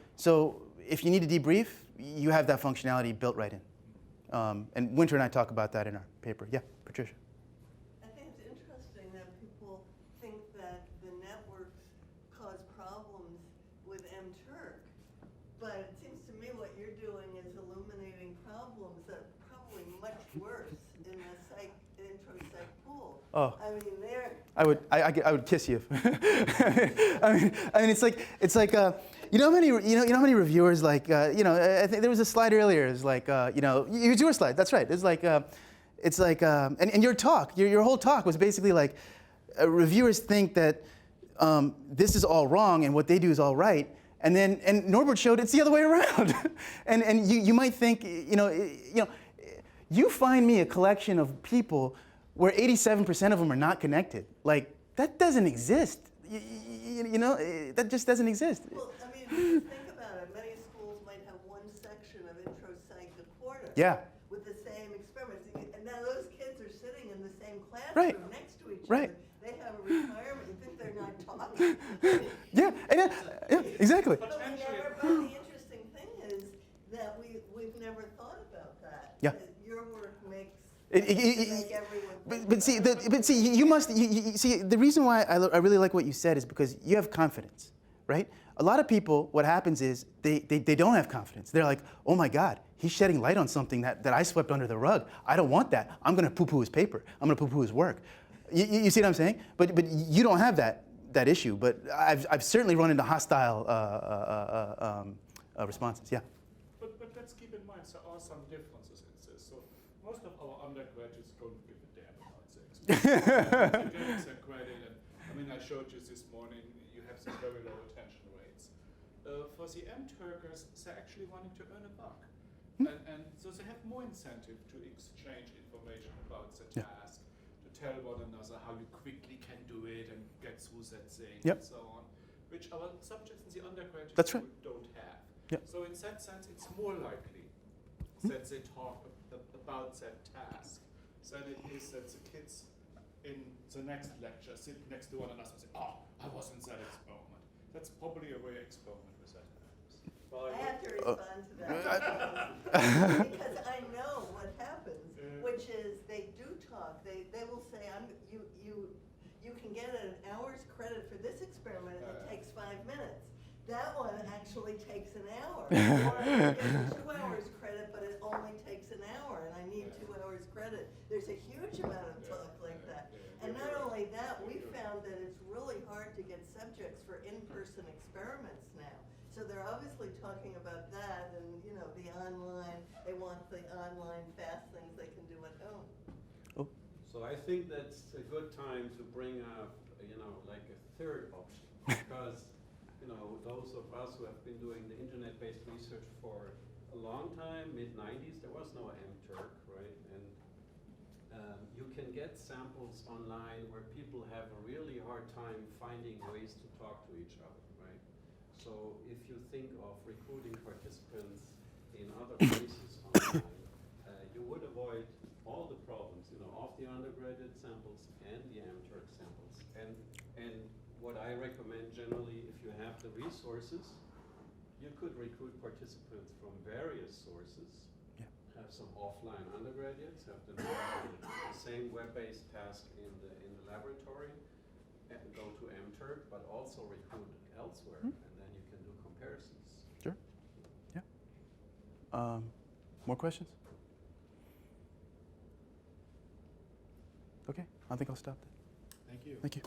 if you need to debrief, you have that functionality built right in. And Winter and I talk about that in our paper. Yeah, Patricia. I think it's interesting that people think that the networks cause problems with MTurk, but it seems to me what you're doing is illuminating problems that are probably much worse in the intro-psych pool. Oh. I mean, they're... I would kiss you. I mean, it's like you know how many reviewers like I think there was a slide earlier. It's like it was your slide. That's right. It's like and your talk, your whole talk was basically like reviewers think that this is all wrong and what they do is all right, and Norbert showed it's the other way around. and you might think you find me a collection of people where 87% of them are not connected. Like, that doesn't exist. That just doesn't exist. Well, I mean, if you think about it, many schools might have one section of intro-psych a quarter. Yeah. With the same experiments. And now those kids are sitting in the same classroom Right. next to each Right. other. They have a requirement. You think they're not talking? Yeah, exactly. But the interesting thing is that we've never thought about that. Yeah. That your work makes everyone think But see, you must see the reason why I really like what you said is because you have confidence, right? A lot of people, what happens is they don't have confidence. They're like, oh my God, he's shedding light on something that I swept under the rug. I don't want that. I'm going to poo-poo his paper. I'm going to poo-poo his work. You see what I'm saying? But you don't have that issue. But I've certainly run into hostile responses. Yeah. But let's keep in mind there are some differences in this. So most of our undergraduates don't give a damn about sex. They're getting some credit, and I mean, I showed you this morning. You have some very low attention rates. For the MTurkers, they're actually wanting to earn a buck, and so they have more incentive to exchange information about the task, to tell one another how you quickly can do it and get through that thing, and so on, which our subjects in the undergraduate school don't have. Yep. So in that sense, it's more likely that they talk about that task than it is that the kids in the next lecture sit next to one another and say, oh, I was in that experiment. That's probably a way experiment with that happens. Well, I have to respond to that because I know what happens, which is they do talk. They will say, you can get an hour's credit for this experiment and it takes 5 minutes. That one actually takes an hour. Or I get 2 hours credit, but it only takes an hour, and I need 2 hours credit. There's a huge amount of talk like that. And not only that, we found that it's really hard to get subjects for in-person experiments now. So they're obviously talking about that, and the online. They want the online fast things they can do at home. Oh. So I think that's a good time to bring up, like a third option, because those of us who have been doing the internet-based research for a long time, mid-90s, there was no MTurk, right? And you can get samples online where people have a really hard time finding ways to talk to each other, right? So if you think of recruiting participants in other places online, you would avoid all the problems, of the undergraduate samples and the MTurk samples. And what I recommend generally, if you have the resources, you could recruit participants from various sources. Yeah. Have some offline undergraduates, have the same web-based task in the laboratory, and go to MTurk, but also recruit elsewhere, and then you can do comparisons. Sure. Yeah. More questions? Okay, I think I'll stop there. Thank you. Thank you.